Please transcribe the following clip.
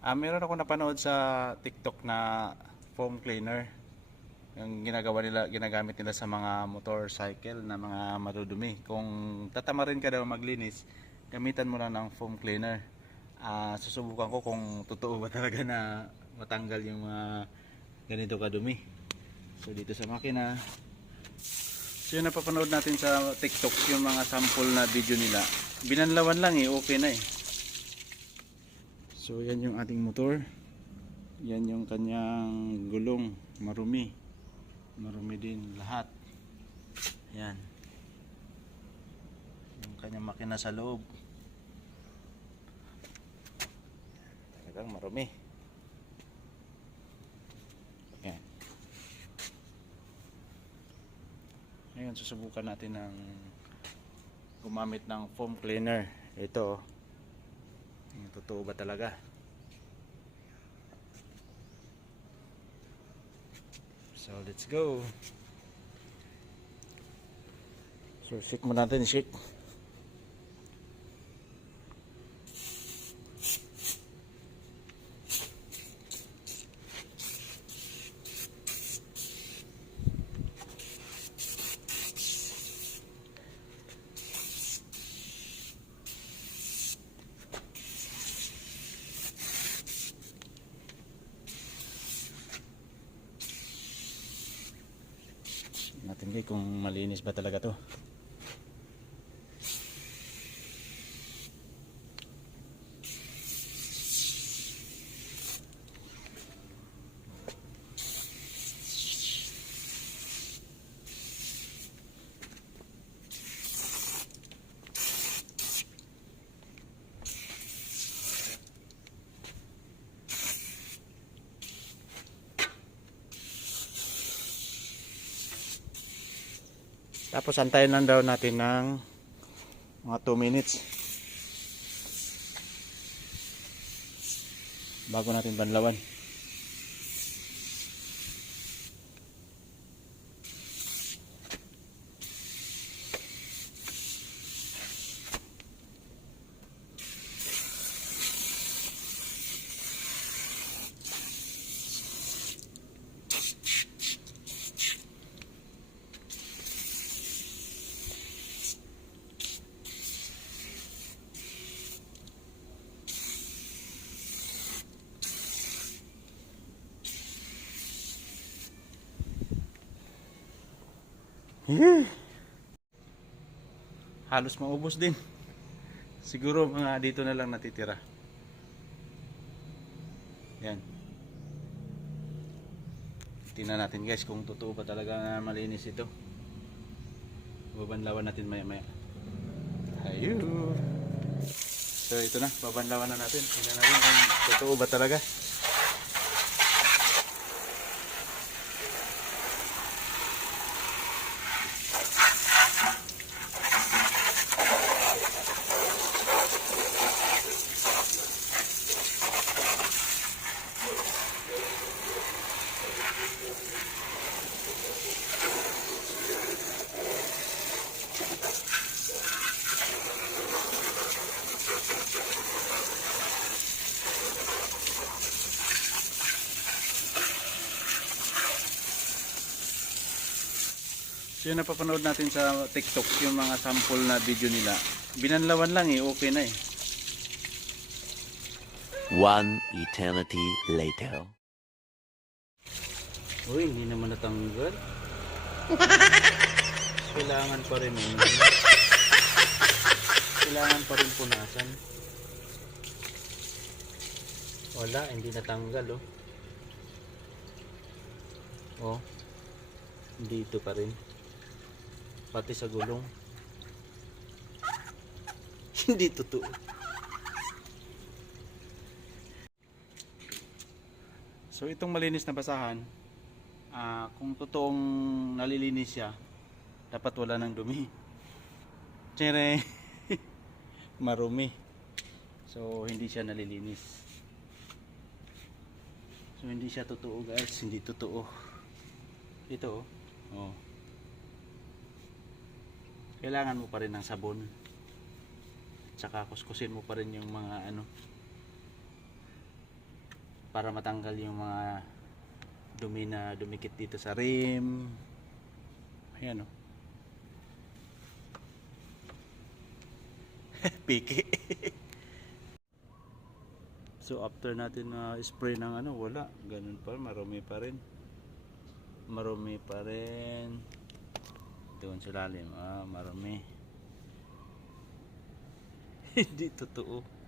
Meron ako napanood sa TikTok na foam cleaner. Yung ginagawa nila, ginagamit nila sa mga motorcycle na mga madudumi. Kung tatamarin ka daw maglinis, gamitan mo lang ng foam cleaner. Susubukan ko kung totoo ba talaga na matanggal yung mga ganito kadumi. So dito sa makina. So yung napapanood natin sa TikTok, yung mga sample na video nila. Binanlawan lang okay na eh. So yan yung ating motor. Yan yung kanyang gulong, marumi. Marumi din lahat. Yan. Yung kanyang makina sa loob. Talagang marumi. Yan. Ngayon susubukan natin ng gumamit ng foam cleaner. Ito. Totoo ba talaga? So let's go. So shake mo natin, shake. Natin kung malinis ba talaga to. Tapos antayin lang daw natin ng mga 2 minutes bago natin banlawan. Halos maubos din. Siguro mga dito na lang natitira. Yan. Tingnan natin guys kung totoo ba talaga na malinis ito. Babanlawan natin maya maya. Ayun. So ito na, babanlawan na natin. Tingnan natin kung totoo ba talaga. So yung napapanood natin sa TikTok, yung mga sample na video nila, binanlawan lang okay na eh. One eternity later. Uy, hindi naman natanggal. Kailangan pa rin eh. Kailangan pa rin punasan. Wala, hindi natanggal oh. Oh. Dito pa rin. Pati sa gulong. Hindi totoo. So itong malinis na basahan, kung totoong nalilinis siya, dapat wala nang dumi. Tsere. Marumi. So hindi siya nalilinis. So hindi siya totoo guys, hindi totoo. Ito oh. Kailangan mo pa rin ng sabon. Tsaka kuskusin mo pa rin yung mga ano, para matanggal yung mga dumi na dumikit dito sa rim. Ayan, oh. Piki. So after natin na spray ng ano, wala, ganun pa, marumi pa rin. Marumi pa rin. Doon sa lalim, marumi. Hindi totoo.